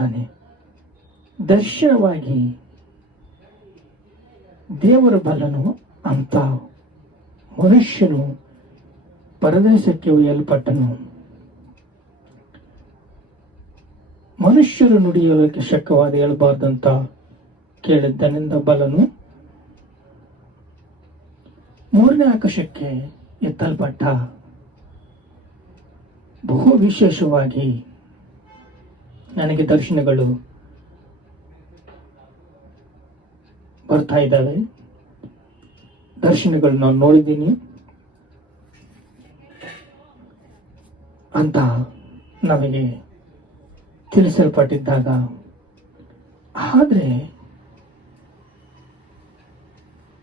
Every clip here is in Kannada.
ಹೇಳಿದ್ದಾನೆ. ದರ್ಶನವಾಗಿ ದೇವರ ಬಲ್ಲನು ಅಂತ ಮನುಷ್ಯನು ಪರದೇಶಕ್ಕೆ ಒಯ್ಯಲ್ಪಟ್ಟನು. ಮನುಷ್ಯರು ನುಡಿಯೋದಕ್ಕೆ ಶಕ್ಯವಾದ ಹೇಳಬಾರ್ದಂತ ಕೇಳಿದ್ದನೆಂದ ಬಲನು ಮೂರನೇ ಆಕಾಶಕ್ಕೆ ಎತ್ತಲ್ಪಟ್ಟ. ಬಹು ವಿಶೇಷವಾಗಿ ನನಗೆ ದರ್ಶನಗಳು ಬರ್ತಾ ಇದ್ದಾವೆ. ದರ್ಶನಗಳು ನಾನು ನೋಡಿದ್ದೀನಿ ಅಂತ ನಮಗೆ ತಿಳಿಸಲ್ಪಟ್ಟಿದ್ದಾಗ, ಆದರೆ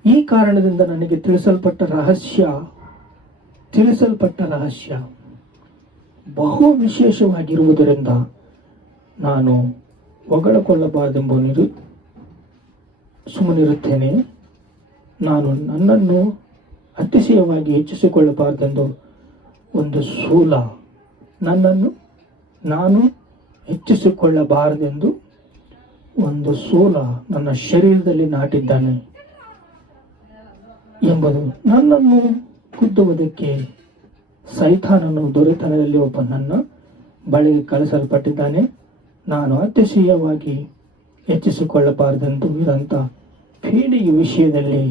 ಈ ಕಾರಣದಿಂದ ನನಗೆ ತಿಳಿಸಲ್ಪಟ್ಟ ರಹಸ್ಯ ಬಹು ವಿಶೇಷವಾಗಿರುವುದರಿಂದ ನಾನು ಹೊಗಳಿಕೊಳ್ಳಬಾರದೆಂಬ ಸುಮ್ಮನಿರುತ್ತೇನೆ. ನಾನು ನನ್ನನ್ನು ಅತಿಶಯವಾಗಿ ಹೆಚ್ಚಿಸಿಕೊಳ್ಳಬಾರದೆಂದು ಒಂದು ಶೂಲ, ನನ್ನನ್ನು ನಾನು ಹೆಚ್ಚಿಸಿಕೊಳ್ಳಬಾರದೆಂದು ಒಂದು ಶೂಲ ನನ್ನ ಶರೀರದಲ್ಲಿ ನಾಟಿದ್ದಾನೆ ಎಂಬುದು, ನನ್ನನ್ನು ಕುದ್ದುವುದಕ್ಕೆ ಸೈತಾನನು ದೊರೆತನದಲ್ಲಿ ಒಬ್ಬ ನನ್ನ ಬಳಿಗೆ ಕಳಿಸಲ್ಪಟ್ಟಿದ್ದಾನೆ. ನಾನು ಅತಿಶಯವಾಗಿ ಹೆಚ್ಚಿಸಿಕೊಳ್ಳಬಾರದೆಂದು ಇದಂಥ ಪೀಳಿಗೆ ವಿಷಯದಲ್ಲಿ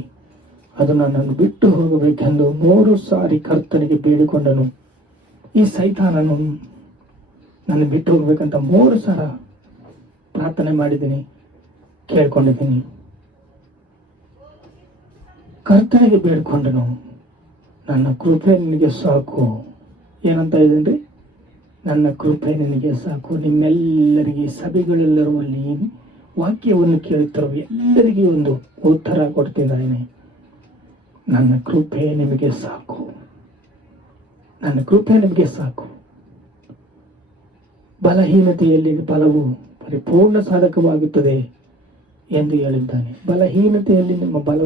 ಅದು ನನ್ನನ್ನು ಬಿಟ್ಟು ಹೋಗಬೇಕೆಂದು 3 ಸಾರಿ ಕರ್ತನಿಗೆ ಬೇಡಿಕೊಂಡನು. ಈ ಸೈತಾನನು ನನ್ನ ಬಿಟ್ಟು ಹೋಗ್ಬೇಕಂತ 3 ಸಲ ಪ್ರಾರ್ಥನೆ ಮಾಡಿದ್ದೀನಿ, ಕೇಳ್ಕೊಂಡಿದ್ದೀನಿ. ಕರ್ತನಿಗೆ ಬೇಡ್ಕೊಂಡನು, ನನ್ನ ಕೃಪೆ ನಿನಗೆ ಸಾಕು. ಏನಂತ ಇದೇನ್ರಿ? ನನ್ನ ಕೃಪೆ ನಿನಗೆ ಸಾಕು. ನಿಮ್ಮೆಲ್ಲರಿಗೆ ಸಭೆಗಳೆಲ್ಲರುವಲ್ಲಿ ವಾಕ್ಯವನ್ನು ಕೇಳುತ್ತಿರುವ ಎಲ್ಲರಿಗೆ ಒಂದು ಉತ್ತರ ಕೊಡ್ತಿದ್ದಾನೆ. ನನ್ನ ಕೃಪೆ ನಿಮಗೆ ಸಾಕು, ನನ್ನ ಕೃಪೆ ನಿಮಗೆ ಸಾಕು. ಬಲಹೀನತೆಯಲ್ಲಿ ಬಲವು ಪರಿಪೂರ್ಣ ಸಾಧಕವಾಗುತ್ತದೆ ಎಂದು ಹೇಳಿದ್ದಾನೆ. ಬಲಹೀನತೆಯಲ್ಲಿ ನಿಮ್ಮ ಬಲ